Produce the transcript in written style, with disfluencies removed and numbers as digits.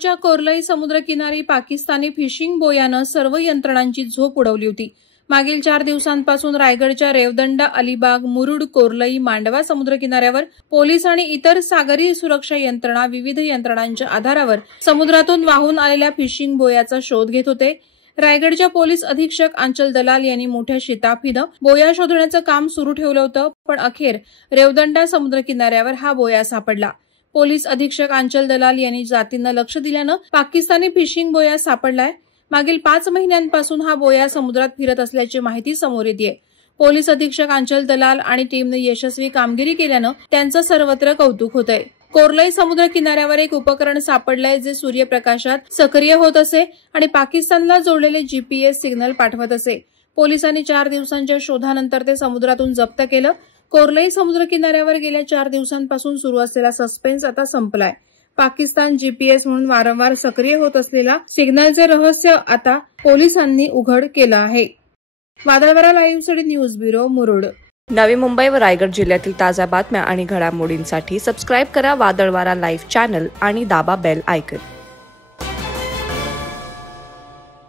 रायगडच्या कोर्लई समुद्रकिनारी पाकिस्तानी फिशिंग बोयानं सर्व यंत्रणांची झोप उडवली होती। मागील 4 दिवसांपासून रायगडच्या रेवदंडा, अलिबाग, मुरुड, कोर्लई, मांडवा समुद्रकिनाऱ्यावर पोलीस आणि इतर सागरी सुरक्षा यंत्रणा विविध यंत्रणांच्या आधारावर समुद्रातून वाहून आलेल्या फिशिंग बोयाचा शोध घेत होते। रायगडच्या पोलीस अधीक्षक आंचल दलाल यांनी मोठ्या शिताफीनं बोया शोधण्याचं काम सुरू ठेवलं होतं, पण अखेर रेवदंडा समुद्रकिनाऱ्यावर हा बोया सापडला। पोलीस अधीक्षक आंचल दलाल यांनी जातीनं लक्ष दिल्यानं पाकिस्तानी फिशिंग बोया सापडलाय। मागील 5 महिन्यांपासून हा बोया समुद्रात फिरत असल्याची माहिती समोर येतेय। पोलीस अधीक्षक आंचल दलाल आणि टीमने यशस्वी कामगिरी केल्यानं त्यांचं सर्वत्र कौतुक होतंय। कोर्लई समुद्र किनाऱ्यावर एक उपकरण सापडलंय जे सूर्यप्रकाशात सक्रिय होत असे आणि पाकिस्तानला जोडलेले जीपीएस सिग्नल पाठवत असे। पोलिसांनी 4 दिवसांच्या शोधानंतर ते समुद्रातून जप्त केलं। कोर्लई समुद्र किनाऱ्यावर गेल्या 4 दिवसांपासून सुरू असलेला सस्पेन्स आता संपलाय। पाकिस्तान जीपीएस म्हणून वारंवार सक्रिय होत असलेला सिग्नलचे रहस्य आता पोलिसांनी उघड केलं आहे। वादळवारा लाईव्हसाठी न्यूज ब्युरो, मुरुड। नवी मुंबई व रायगड जिल्ह्यातील ताज्या बातम्या आणि घडामोडींसाठी सबस्क्राइब करा वादळवारा लाईव्ह चॅनल आणि दाबा बेल आयकॉन।